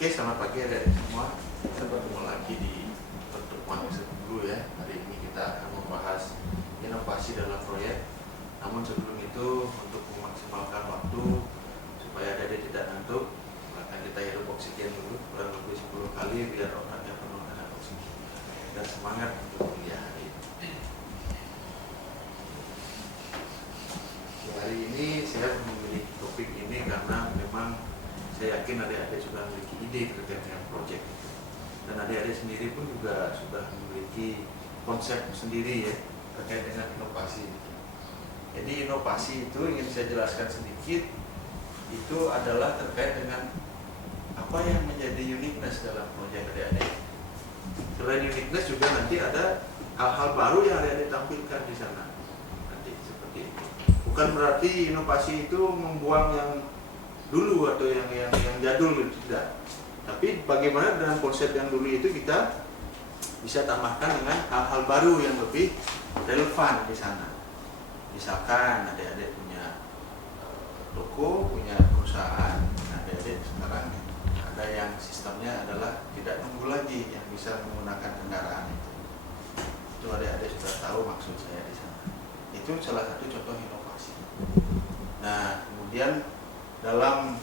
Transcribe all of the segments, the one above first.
Oke, selamat pagi adik-adik semua. Kita bertemu lagi di pertemuan ke-10 ya. Hari ini kita akan membahas inovasi dalam proyek. Namun sebelum itu, untuk memaksimalkan waktu supaya adik-adik tidak ngantuk, akan kita hirup oksigen dulu kurang lebih 10 kali biar otaknya penuh dengan oksigen dan semangat untuk kuliah hari ini. Hari ini saya memilih topik ini karena memang saya yakin adik-adik sudah memiliki ide terkait dengan proyek itu. Dan adik-adik sendiri pun juga sudah memiliki konsep sendiri ya terkait dengan inovasi itu. Jadi inovasi itu ingin saya jelaskan sedikit, itu adalah terkait dengan apa yang menjadi uniqueness dalam proyek adik-adik. Selain uniqueness juga nanti ada hal-hal baru yang adik-adik tampilkan di sana. Nanti seperti itu. Bukan berarti inovasi itu membuang yang dulu atau yang jadul gitu, tidak. Tapi bagaimana dengan konsep yang dulu itu kita bisa tambahkan dengan hal-hal baru yang lebih relevan di sana. Misalkan adik-adik punya toko, punya perusahaan, adik-adik sekarang ada yang sistemnya adalah tidak nunggu lagi yang bisa menggunakan kendaraan itu. Itu adik-adik sudah tahu maksud saya di sana. Itu salah satu contoh inovasi. Nah, kemudian dalam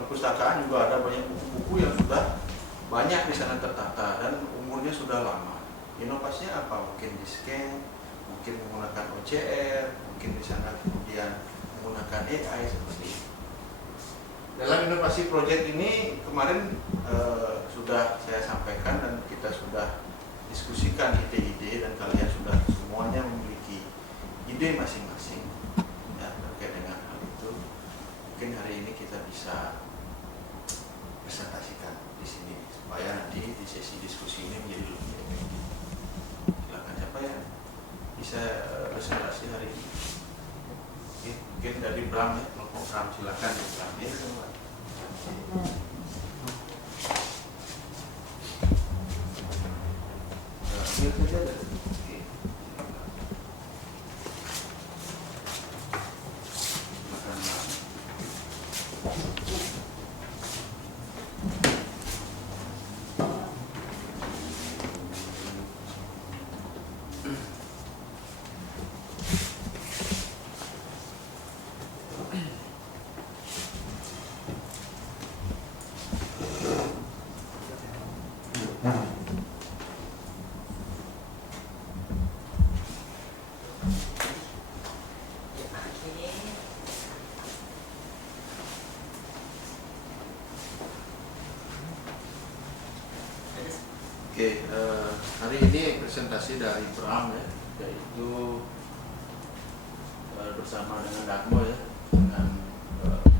perpustakaan juga ada banyak buku-buku yang sudah banyak di sana tertata dan umurnya sudah lama. Inovasinya apa? Mungkin di scan, mungkin menggunakan OCR, mungkin di sana kemudian menggunakan AI seperti itu. Dalam inovasi proyek ini kemarin sudah saya sampaikan dan kita sudah diskusikan ide-ide dan kalian sudah semuanya memiliki ide masing-masing ya, terkait dengan hal itu. Mungkin hari ini kita bisa presentasikan di sini supaya nanti di sesi diskusi ini menjadi lebih efektif. Silakan siapa yang bisa presentasi hari ini? Mungkin dari Bram ya, kelompok Bram, silakan ya Bram ya. Ambil saja dari hari ini presentasi dari Bram ya, yaitu bersama dengan Darmo ya, dengan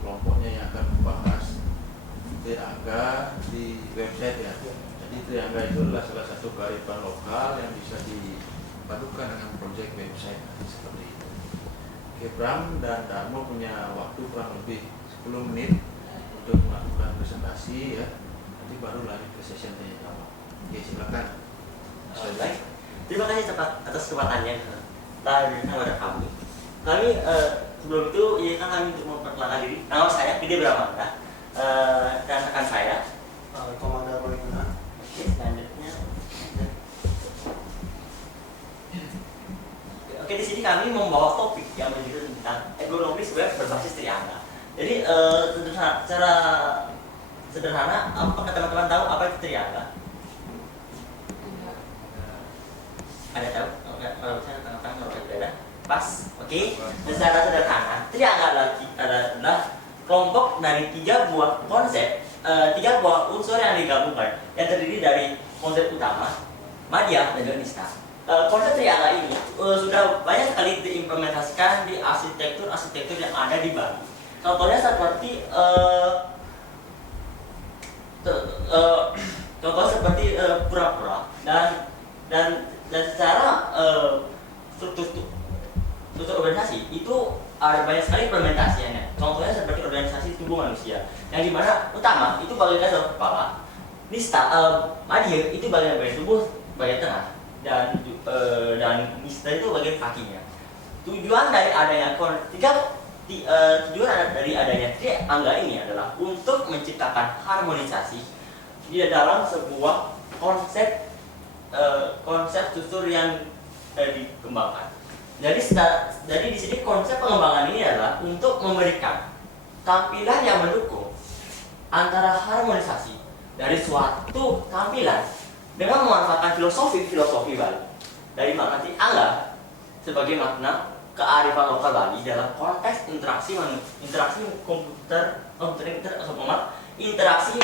kelompoknya yang akan membahas Triangga di website ya. Jadi Triangga itu adalah salah satu kearifan lokal yang bisa dipadukan dengan proyek website seperti itu. Oke, Bram dan Darmo punya waktu kurang lebih 10 menit untuk melakukan presentasi ya. Nanti baru lari ke sesi tanya jawab. Oke, silakan. Baik, terima kasih cepat atas kesempatannya kepada kami. Kami sebelum itu izinkan kami untuk memperkenalkan diri. Nama saya Pide Bramanda dan rekan saya Komandan Royuna. Oke, selanjutnya. Oke, di sini kami membawa topik yang berjudul tentang ergonomis web berbasis Triangga. Jadi secara sederhana, apakah teman-teman tahu apa itu Triangga? Ada tahu? Kalau misalnya tengah-tengah kalau ada pas, oke. Secara sederhana, Triangga adalah kelompok dari 3 buah konsep, 3 buah unsur yang digabungkan, yang terdiri dari konsep utama, media, dan juga nista. Konsep Triangga ini sudah banyak sekali diimplementasikan di arsitektur yang ada di Bali. Contohnya seperti pura-pura dan secara struktur organisasi itu ada banyak sekali implementasinya. Contohnya seperti organisasi tubuh manusia, yang dimana utama itu bagian dasar kepala, nista, media itu bagian tubuh bagian tengah, dan nista itu bagian kakinya. Tujuan dari adanya tujuan dari adanya triangga ini adalah untuk menciptakan harmonisasi di dalam sebuah konsep struktur yang dikembangkan. Jadi di sini konsep pengembangan ini adalah untuk memberikan tampilan yang mendukung antara harmonisasi dari suatu tampilan dengan memanfaatkan filosofi Bali dari makna triangga sebagai makna kearifan lokal Bali dalam konteks interaksi komputer interaksi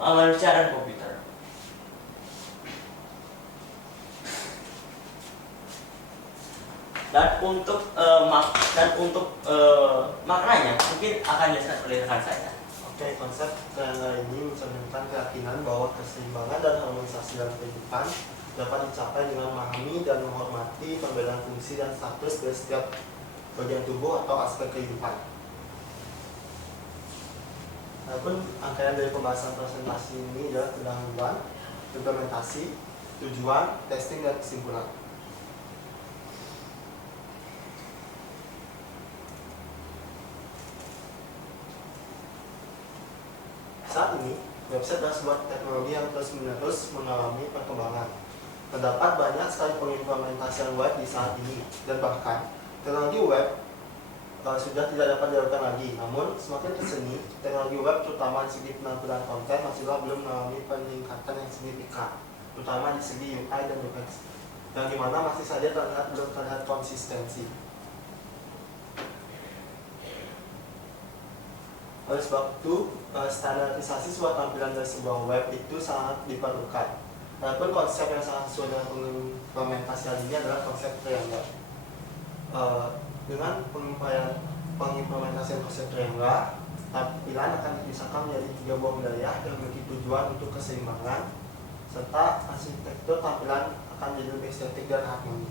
manusia dan komputer. Dan untuk maknanya mungkin akan dijelaskan oleh rekan saya. Oke, konsep triangga ini mencerminkan keyakinan bahwa keseimbangan dan harmonisasi dalam kehidupan dapat dicapai dengan memahami dan menghormati perbedaan fungsi dan status dari setiap bagian tubuh atau aspek kehidupan. Adapun rangkaian dari pembahasan presentasi ini adalah pendahuluan, implementasi, tujuan, testing, dan kesimpulan. Saat ini, website adalah sebuah teknologi yang terus-menerus mengalami perkembangan. Terdapat banyak sekali pengimplementasian web di saat ini, dan bahkan teknologi web sudah tidak dapat dilakukan lagi. Namun, semakin kesini, teknologi web terutama di segi penampilan konten masihlah belum mengalami peningkatan yang signifikan, terutama di segi UI dan UX, yang dimana masih saja belum terlihat konsistensi. Oleh sebab itu, standarisasi sebuah tampilan dari sebuah web itu sangat diperlukan. Adapun konsep yang sangat sesuai dengan pengimplementasian ini adalah konsep triangga. Dengan pengimplementasian konsep triangga, tampilan akan dipisahkan menjadi 3 buah wilayah yang memiliki tujuan untuk keseimbangan, serta arsitektur tampilan akan menjadi lebih estetik dan harmoni.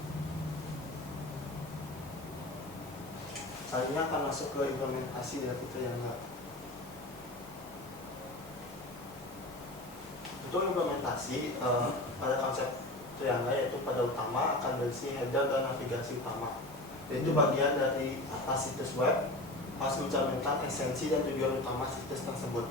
Selanjutnya akan masuk ke implementasi dari triangga. Untuk implementasi pada konsep triangga, yaitu pada utama akan berisi header dan navigasi utama, yaitu bagian dari atas situs web harus mencerminkan esensi dan tujuan utama situs tersebut.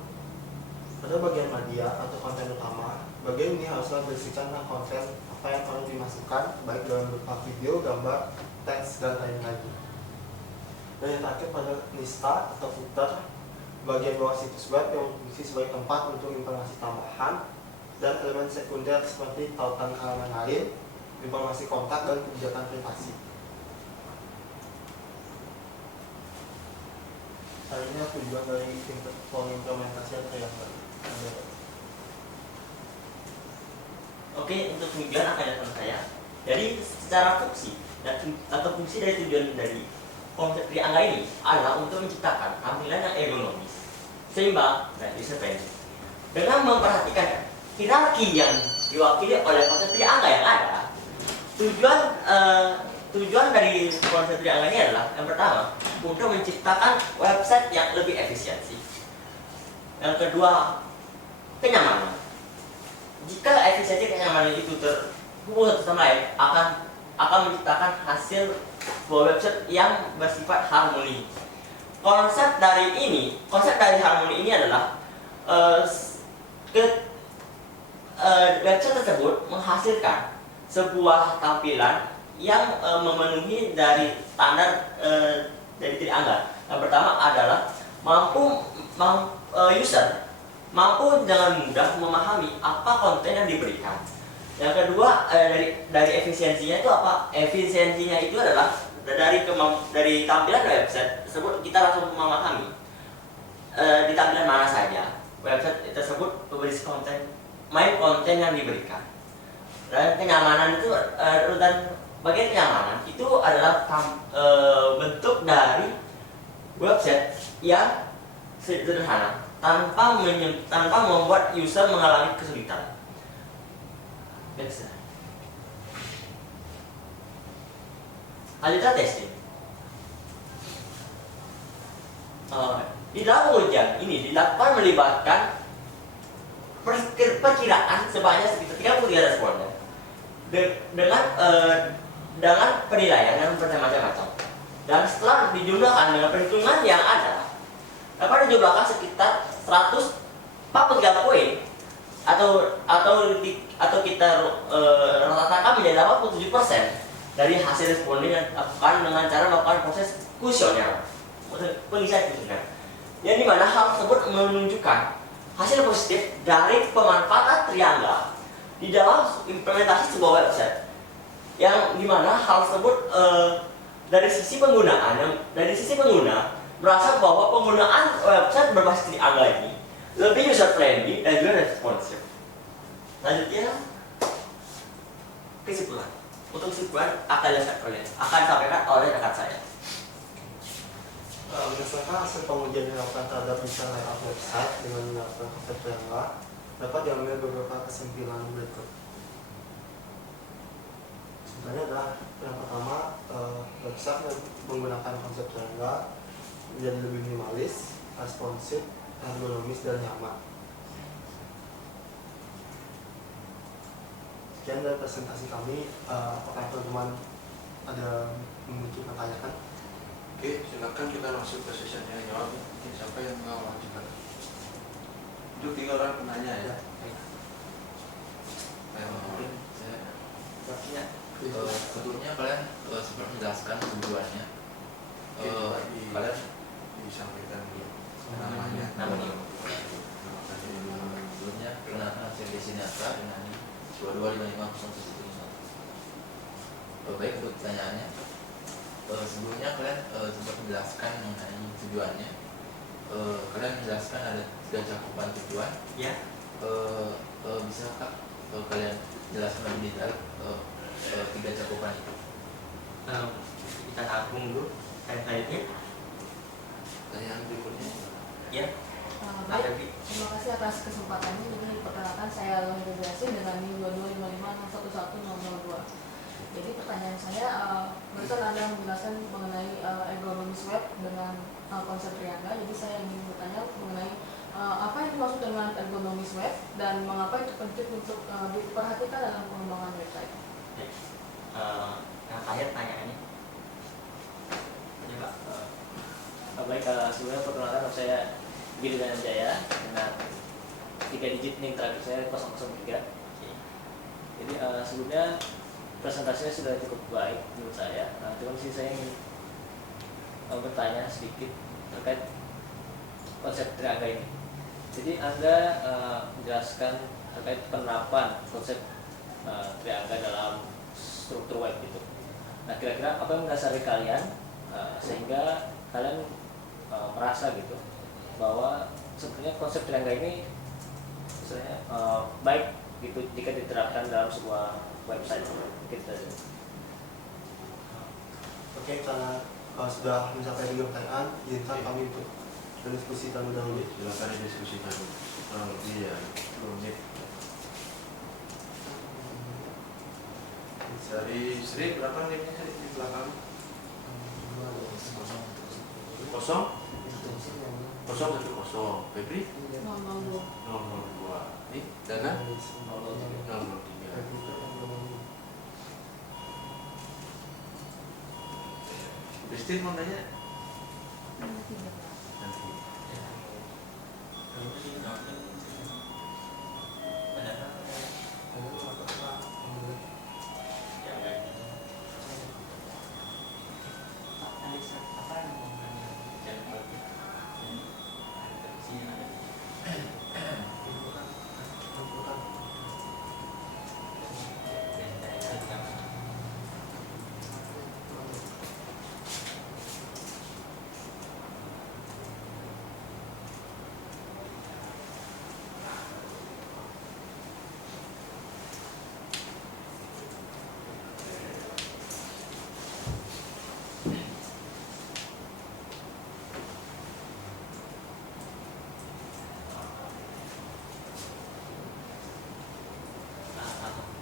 Pada bagian media atau konten utama, bagian ini haruslah berisikan konten apa yang perlu dimasukkan, baik dalam berupa video, gambar, teks, dan lain-lain. Dan yang terakhir pada lista atau footer, bagian bawah situs web yang berfungsi sebagai tempat untuk informasi tambahan dan elemen sekunder seperti tautan halaman lain, informasi kontak, dan kebijakan privasi. Selanjutnya tujuan dari pengimplementasian triangga. Oke, untuk tujuan akan datang saya. Jadi secara fungsi atau fungsi dari tujuan dari konsep triangga ini adalah untuk menciptakan tampilan yang ergonomis, seimbang, dan user friendly. Dengan memperhatikan hierarki yang diwakili oleh konsep triangga yang ada, tujuan dari konsep triangga ini adalah yang pertama, untuk menciptakan website yang lebih efisiensi. Yang kedua, kenyamanan. Jika efisiensi kenyamanan itu terhubung satu sama lain, akan menciptakan hasil sebuah website yang bersifat harmoni. Konsep dari harmoni ini adalah website tersebut menghasilkan sebuah tampilan yang memenuhi dari standar dari triangga. Yang pertama adalah user mampu dengan mudah memahami apa konten yang diberikan. Yang kedua, dari efisiensinya itu apa? Efisiensinya itu adalah dari tampilan website tersebut kita langsung memahami di tampilan mana saja website tersebut berisi konten yang diberikan. Dan kenyamanan itu dan bagian kenyamanan itu adalah bentuk dari website yang sederhana tanpa membuat user mengalami kesulitan. Lanjutnya testing. Di dalam ujian ini dilakukan melibatkan perkiraan sebanyak sekitar 33 responden dengan penilaian yang bermacam-macam, dan setelah dijumlahkan dengan perhitungan yang ada dapat dijumlahkan sekitar 143 poin atau kita ratakan menjadi 87% dari hasil responden yang dilakukan dengan cara melakukan proses kuesioner, pengisian kuesioner, yang dimana hal tersebut menunjukkan hasil positif dari pemanfaatan triangga di dalam implementasi sebuah website, yang dimana hal tersebut dari sisi pengguna merasa bahwa penggunaan website berbasis triangga ini lebih user friendly dan juga responsif. Selanjutnya kesimpulan. Untuk kesimpulan akan disampaikan oleh rekan saya. Berdasarkan hasil pengujian yang dilakukan terhadap desain layout website dengan menggunakan konsep triangga, dapat diambil beberapa kesimpulan berikut. Contohnya adalah yang pertama, website yang menggunakan konsep triangga menjadi lebih minimalis, responsif, ergonomis, dan nyaman. Sekian dari presentasi kami. Apakah teman-teman ada memiliki pertanyaan? Oke, silakan kita masuk ke sesinya jawab. Siapa yang mau lanjutkan? Itu 3 orang penanya ya. Mungkin saya sebelumnya kalian sempat menjelaskan tujuannya. Kalian disampaikan dulu namanya. Sebelumnya perkenalkan hasil desi nyata dengan 225501. Baik, untuk pertanyaannya, sebelumnya kalian sempat menjelaskan mengenai tujuannya. Kalian menjelaskan ada 3 cakupan tujuan. Ya. Bisakah kalian jelaskan lebih detail 3 cakupan itu? Kita rangkum dulu selanjutnya. Pertanyaan berikutnya. Ya. Baik, terima kasih atas kesempatannya. Jadi perkenalkan saya Lohir Yasin dengan NIM 2255111002. Jadi pertanyaan saya, barusan Anda menjelaskan mengenai ergonomis web dengan konsep triangga. Jadi saya ingin bertanya mengenai apa yang dimaksud dengan ergonomis web dan mengapa itu penting untuk diperhatikan dalam pengembangan website. Yang terakhir pertanyaannya. Coba. Baik, sebelumnya perkenalkan saya Giri Jaya dengan 3 digit nih terakhir saya 003. Jadi sebelumnya presentasinya sudah cukup baik menurut saya. Cuma sih saya ingin bertanya sedikit terkait konsep triangga ini. Jadi Anda menjelaskan terkait penerapan konsep triangga dalam struktur web itu. Nah, kira-kira apa yang mendasari kalian sehingga kalian merasa gitu bahwa sebenarnya konsep triangga ini misalnya baik gitu jika diterapkan dalam sebuah website gitu. Oke, karena sudah mencapai 3 pertanyaan, izinkan kami untuk berdiskusi terlebih dahulu. Silakan didiskusikan kurang lebih ya 10 menit. Dari Sri berapa menitnya di belakang? Kosong? 010. Febri? 002. 002. Ini Dana? 003. Christine mau nanya? Nanti.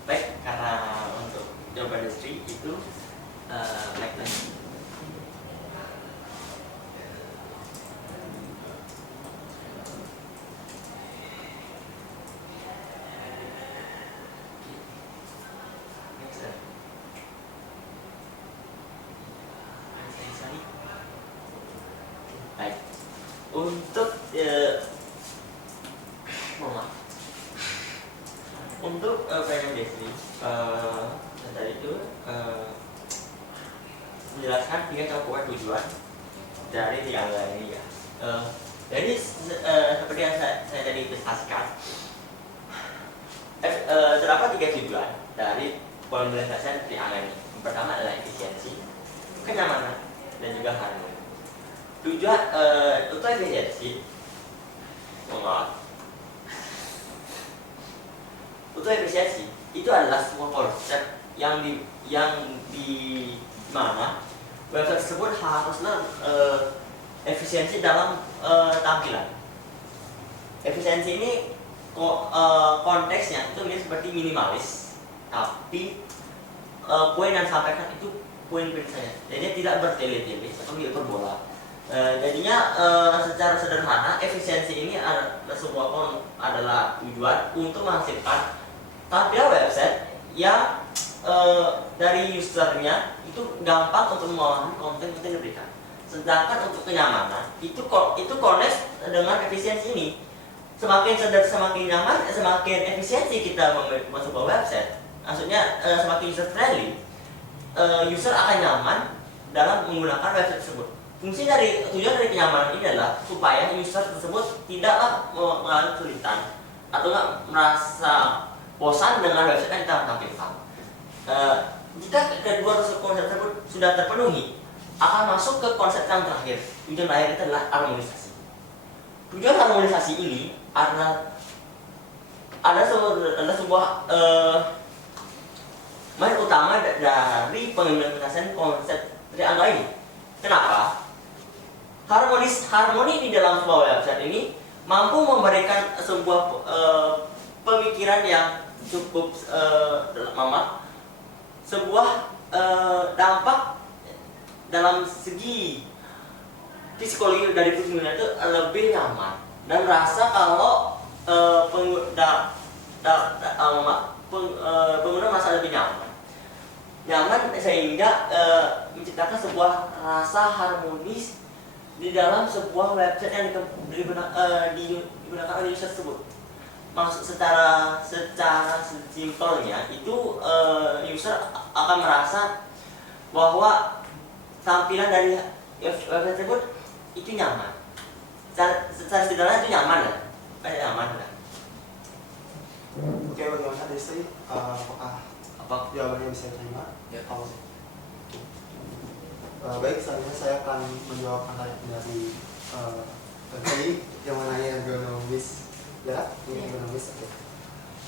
Baik, karena untuk jawaban industri itu like lagi. Next. Untuk Premium Daily tadi itu menjelaskan 3 cakupan tujuan dari triangle ini ya. Jadi seperti yang saya tadi presentasikan, terdapat 3 tujuan dari pemeliharaan triangle ini. Yang pertama adalah efisiensi, kenyamanan, dan juga harmoni. Tujuan untuk efisiensi, untuk efisiensi itu adalah sebuah konsep yang di mana website tersebut haruslah efisiensi dalam tampilan. Efisiensi ini konteksnya itu mirip seperti minimalis, tapi poin yang disampaikan itu poin-poin saja. Jadi tidak bertele-tele atau hiperbola. Jadinya secara sederhana efisiensi ini adalah tujuan untuk menghasilkan tampilan website yang dari usernya itu gampang untuk memahami konten yang diberikan. Sedangkan untuk kenyamanan itu connect dengan efisiensi ini. Semakin nyaman, semakin efisiensi kita masuk ke website. Maksudnya semakin user friendly, user akan nyaman dalam menggunakan website tersebut. Tujuan dari kenyamanan ini adalah supaya user tersebut tidaklah mengalami kesulitan atau nggak merasa bosan dengan website yang kita tampilkan. Jika kedua konsep tersebut sudah terpenuhi, akan masuk ke konsep yang terakhir. Tujuan terakhir itu adalah harmonisasi. Tujuan harmonisasi ini ada sebuah main utama dari pengimplementasian konsep triangle ini. Kenapa? Harmoni di dalam sebuah website ini mampu memberikan sebuah pemikiran yang cukup lama, sebuah dampak dalam segi psikologi dari pengguna itu lebih nyaman dan merasa kalau pengguna merasa lebih nyaman sehingga menciptakan sebuah rasa harmonis di dalam sebuah website yang digunakan oleh user tersebut. Maksud secara simpelnya itu user akan merasa bahwa tampilan dari website tersebut itu nyaman. Secara sederhana itu nyaman ya, nyaman ya. Oke, bagaimana Destri? Apakah jawabannya bisa diterima? Ya. Baik, selanjutnya saya akan menjawab pertanyaan dari tadi yang mengenai ergonomis. Ya, ini ergonomis. Oke.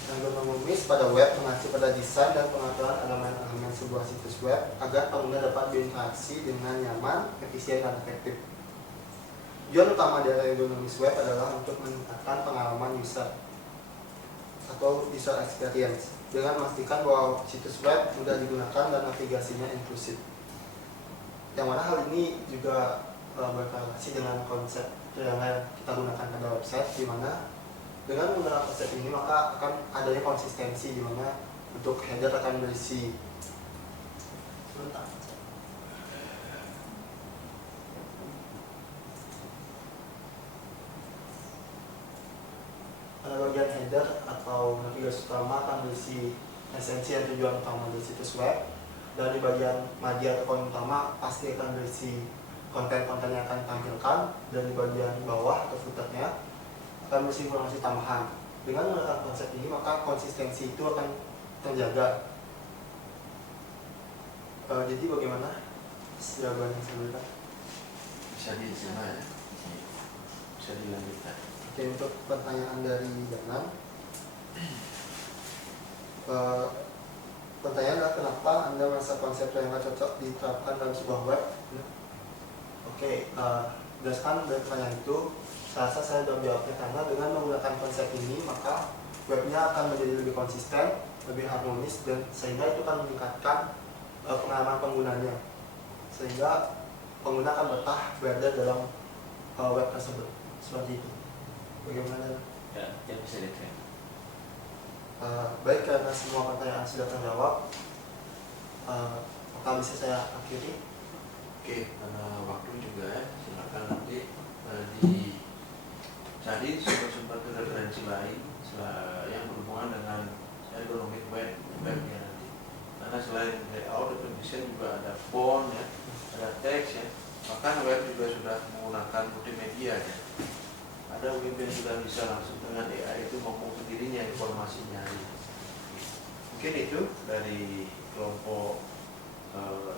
Ergonomis pada web mengacu pada desain dan pengaturan elemen-elemen sebuah situs web agar pengguna dapat berinteraksi dengan nyaman, efisien, dan efektif. Tujuan utama dari ergonomis web adalah untuk meningkatkan pengalaman user atau user experience dengan memastikan bahwa situs web mudah digunakan dan navigasinya inklusif. Yang mana hal ini juga berkorelasi dengan konsep yang kita gunakan pada website, di mana dengan menggunakan konsep ini maka akan adanya konsistensi, di mana untuk header akan berisi pada bagian header atau navigasi utama akan berisi esensi dan tujuan utama dari situs web, dan di bagian media atau kolom utama pasti akan berisi konten-konten yang akan ditampilkan, dan di bagian bawah atau footernya akan berisi informasi tambahan. Dengan menggunakan konsep ini maka konsistensi itu akan terjaga. Jadi bagaimana jawaban yang saya berikan? Bisa diterima ya, bisa dilanjutkan. Oke, untuk pertanyaan dari Danan, pertanyaan adalah kenapa Anda merasa konsep yang cocok diterapkan dalam sebuah web? Oke, berdasarkan dari pertanyaan itu, saya rasa saya sudah menjawabnya, karena dengan menggunakan konsep ini maka webnya akan menjadi lebih konsisten, lebih harmonis, dan sehingga itu akan meningkatkan pengalaman penggunanya, sehingga pengguna akan betah berada dalam web tersebut. Seperti itu. Bagaimana? Ya bisa diterima. Baik, karena semua pertanyaan sudah terjawab, apakah bisa saya akhiri? Oke, karena waktu juga ya, silakan nanti dicari sumber-sumber referensi lain yang berhubungan dengan bahkan web juga sudah menggunakan multimedia ya. Ada web yang sudah bisa langsung dengan AI itu ngomong sendirinya informasinya. Mungkin itu dari kelompok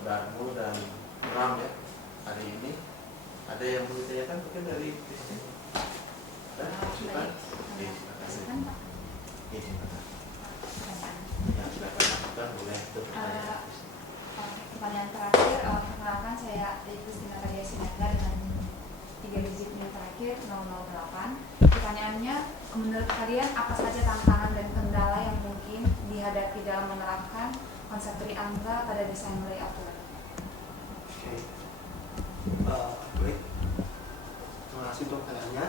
Darmo dan Ram ya hari ini. Ada yang mau ditanyakan mungkin dari Christine? Ada? Silakan. Oke, silakan. Oke, silakan. Ya, silakan lakukan boleh untuk pertanyaan. Pertanyaan terakhir, perkenalkan saya Christina Kadia Sinaga dengan 3 digit NIM terakhir 008. Pertanyaannya, menurut kalian apa saja tantangan dan kendala yang mungkin dihadapi dalam menerapkan konsep triangga pada desain layout web? Oke. Baik. Terima kasih untuk pertanyaannya.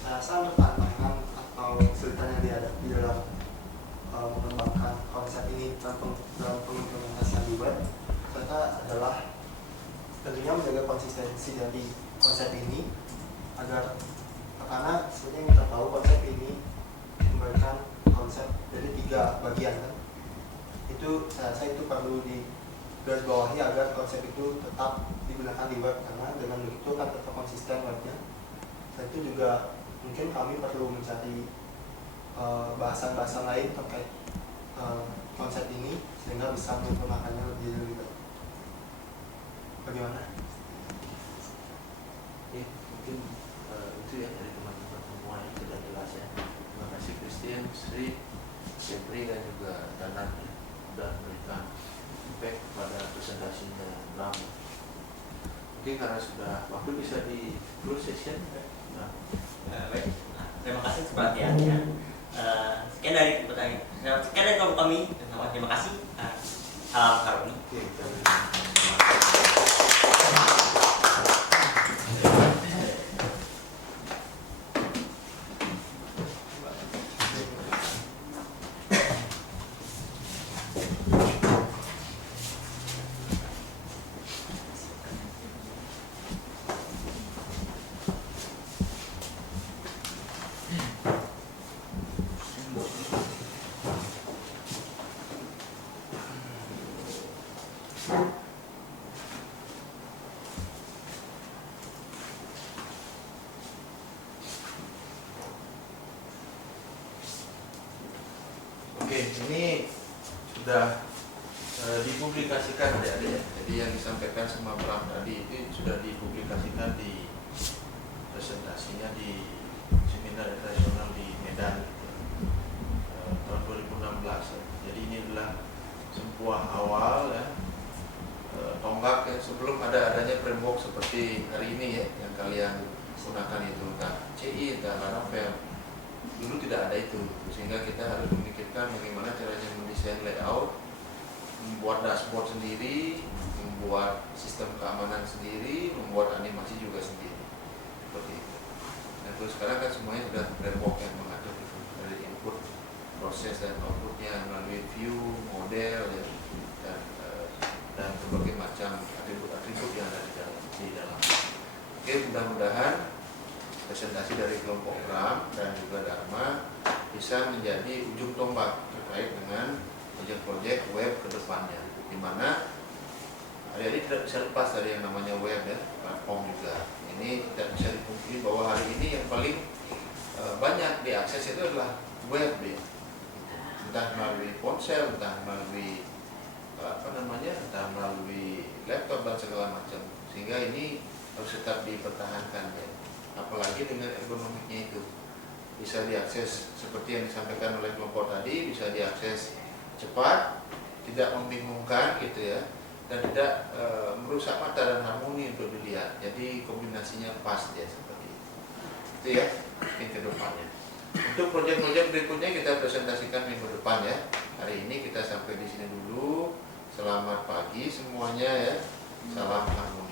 Saya rasa untuk tantangan atau kesulitan yang dihadapi dalam mengembangkan konsep ini dalam pengimplementasian di web, serta adalah tentunya menjaga konsistensi dari konsep ini agar, karena sebenarnya kita tahu konsep ini memberikan konsep dari 3 bagian kan. Itu saya rasa itu perlu digarisbawahi agar konsep itu tetap digunakan di web, karena dengan begitu kan tetap konsisten webnya. Dan itu juga mungkin kami perlu mencari bahasan-bahasan lain terkait konsep ini sehingga bisa mengimplementasikannya lebih baik. Bagaimana? Ya, mungkin itu ya dari teman-teman semua yang sudah jelas ya. Terima kasih Christian, Sri, Jeffrey dan juga Danan ya, sudah memberikan feedback kepada presentasinya Ram. Mungkin karena sudah waktu bisa di close session. Nah, Baik, terima kasih atas perhatiannya. Sekian dari kelompok kami. Terima kasih. Salam harmoni. oke, Oke, ini sudah dipublikasikan adik-adik. Jadi yang disampaikan sama Bram tadi itu sudah dipublikasikan di presentasinya di seminar internasional di Medan tahun 2016 ya. Jadi ini adalah sebuah awal ya, tonggak ya, sebelum adanya framework seperti hari ini ya yang kalian gunakan itu, entah CI, entah Laravel. Dulu tidak ada itu, sehingga kita harus memikirkan bagaimana caranya mendesain layout, membuat dashboard sendiri, membuat sistem keamanan sendiri, membuat animasi juga sendiri, seperti itu. Nah terus sekarang kan semuanya sudah framework yang mengatur itu, dari input, proses dan outputnya melalui view, model ya, dan berbagai macam atribut-atribut yang ada di dalam. Oke, mudah-mudahan presentasi dari kelompok Ram dan juga Dharma bisa menjadi ujung tombak terkait dengan proyek-proyek web ke depannya, di mana hari-hari tidak bisa lepas dari yang namanya web ya, platform juga. Ini tidak bisa dipungkiri bahwa hari ini yang paling banyak diakses itu adalah web ya. Entah melalui ponsel, entah melalui entah melalui laptop dan segala macam. Sehingga ini harus tetap dipertahankan ya. Apalagi dengan ergonomiknya itu bisa diakses seperti yang disampaikan oleh kelompok tadi, bisa diakses cepat, tidak membingungkan gitu ya, dan tidak merusak mata dan harmoni untuk dilihat. Jadi kombinasinya pas ya seperti itu ya, mungkin ke depannya. Untuk proyek-proyek berikutnya kita presentasikan minggu depan ya. Hari ini kita sampai di sini dulu. Selamat pagi semuanya ya. Salam harmoni.